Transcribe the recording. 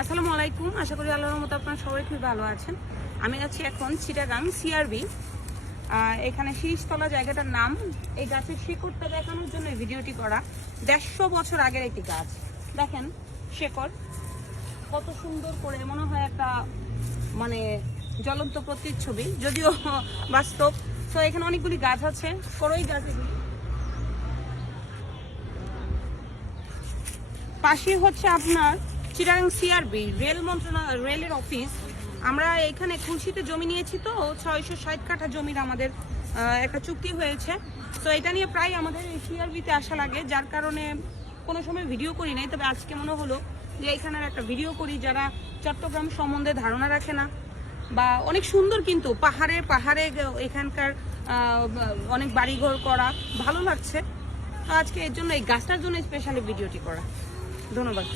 আসসালামু আলাইকুম। আশা করি আল্লাহর রহমতে আপনারা সবাই খুব ভালো আছেন। আমি আছি এখন চিটাগাং সিআরবি। এখানে শীষতলা জায়গাটার নাম। এই গাছের শিকড়টা দেখানোর জন্য এই ভিডিওটি করা। 150 বছর আগের একটি গাছ। দেখেন শিকড় কত সুন্দর করে, মনে হয় একটা মানে জ্বলন্ত প্রতিচ্ছবি, যদিও বাস্তব। তো এখানে অনেকগুলি গাছ আছে, করই গাছ এগুলি। পাশে হচ্ছে আপনার চিটাগাং সিআরবি রেলের অফিস। আমরা এখানে খুলশিতে জমি নিয়েছি, তো 660 কাঠা জমির আমাদের একটা চুক্তি হয়েছে। তো এটা নিয়ে প্রায় আমাদের এই সিআরবিতে আসা লাগে, যার কারণে কোনো সময় ভিডিও করি নাই। তবে আজকে মনে হলো যে এখানের একটা ভিডিও করি, যারা চট্টগ্রাম সম্বন্ধে ধারণা রাখে না, বা অনেক সুন্দর কিন্তু পাহাড়ে পাহাড়ে এখানকার অনেক বাড়িঘর করা, ভালো লাগছে। তো আজকে এর জন্য এই গাছটার জন্য স্পেশালি ভিডিওটি করা। ধন্যবাদ।